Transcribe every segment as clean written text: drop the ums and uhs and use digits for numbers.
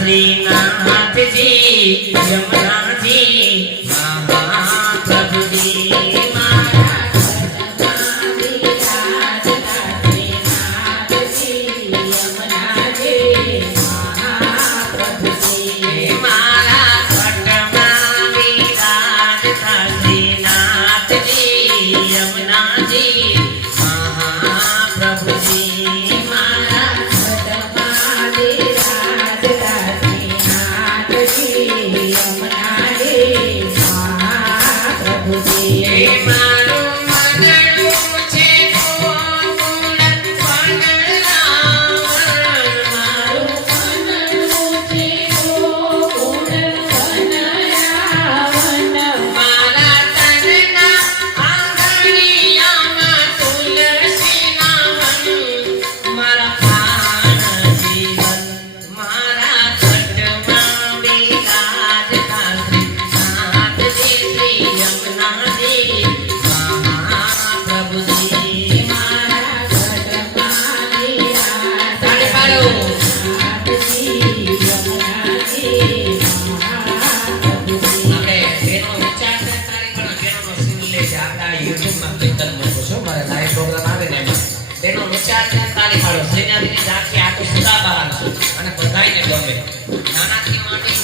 श्रीनाथजी यमुनाजी महाप्रभुजी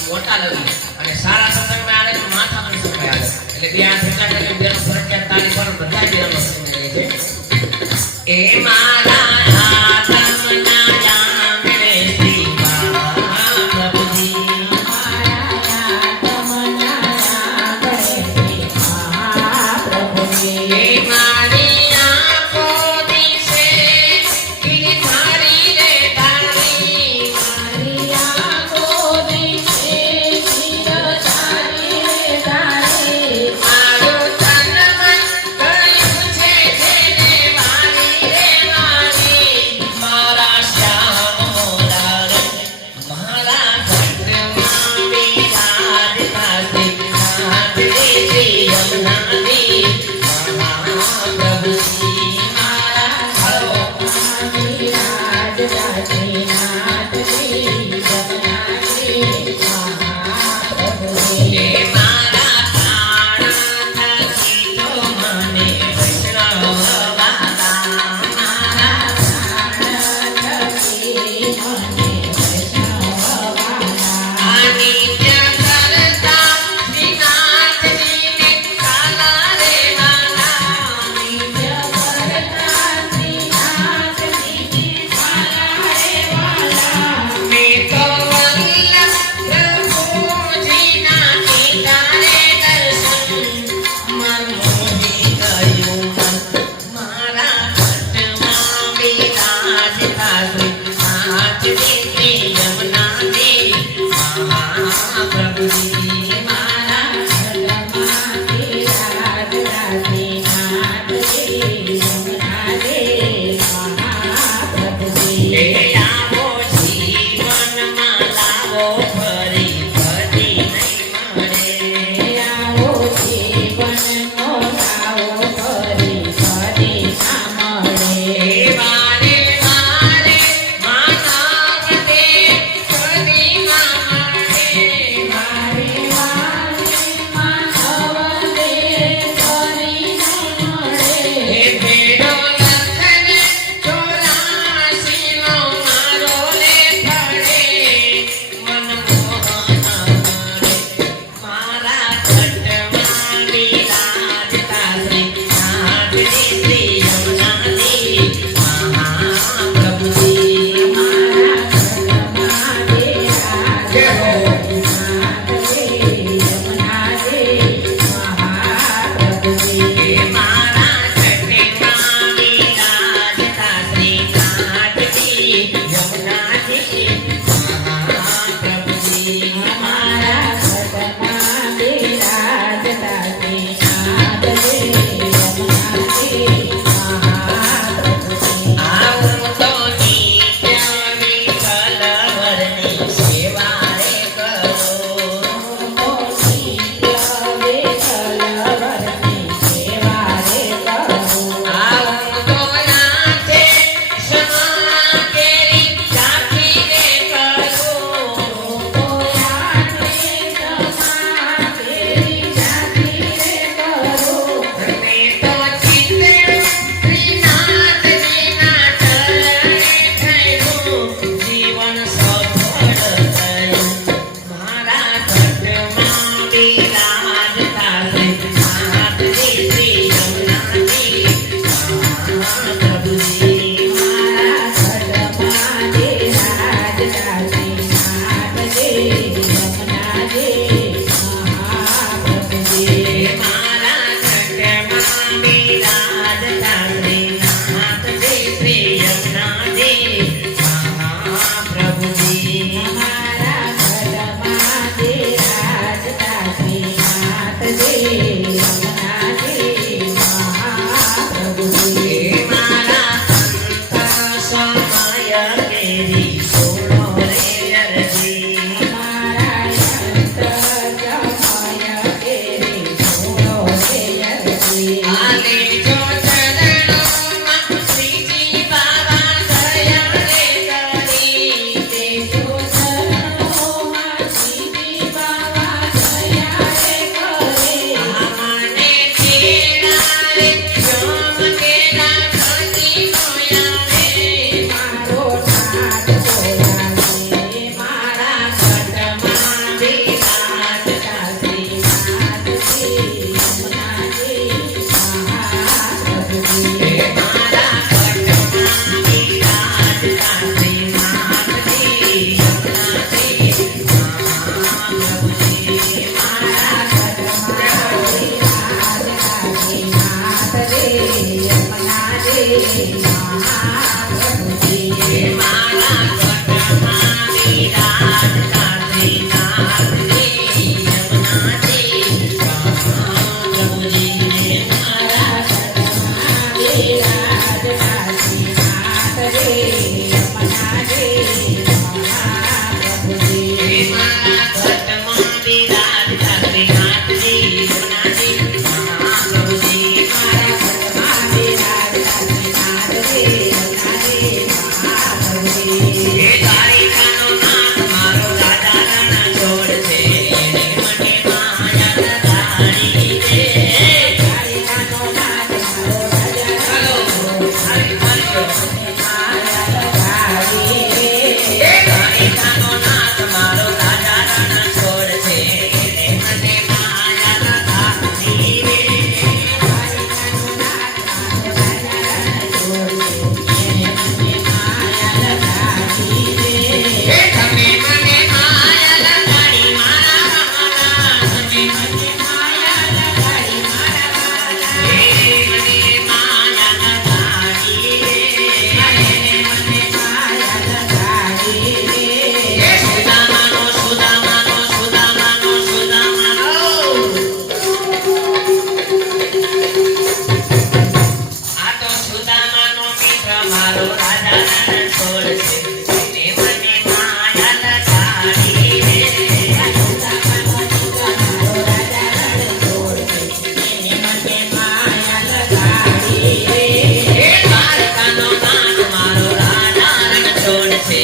મોટા લગી અને સારા સત્સંગમાં આવે તો માથા પણ સમય આવે એટલે ત્યાં જેટલા કરી બેનો ફરજિયાત તાળી પર બધા બેનો સમય રહે છે એ મારા આત્મના જાણે શ્રીમા પ્રભુજી મારા આત્મના જાણે શ્રીમા પ્રભુજી એ મારી આંખો દિશે કી થારી રે થારી મારી આંખો હે મારા ઘટમાં બિરાજતા શ્રીનાથજી રઘુનાથજી મહાપ્રભુજી હે દ્વારિકાનો નાથ મારો રાજા રાણા છોડ છે એને મને માયા લગાડી દે ચાલો હારી હારી હે દ્વારિકાનો નાથ મારો રાજા રાણા છોડ છે એને મને માયા લગાડી દે હે તમે મને માયા લગાડી મારા વાલા તમે મને માયા લગાડી મારા વાલા હે મને માયા લગાડી હે સુદામાનો સુદામાનો સુદામાનો સુદામાનો આ તો સુદામાનો મિત્ર મારો રાજા રાણા છોડ છે એને મને માયા લગાડી દે હે દ્વારકાનો નાથ મારો રાજા રણ છોડ છે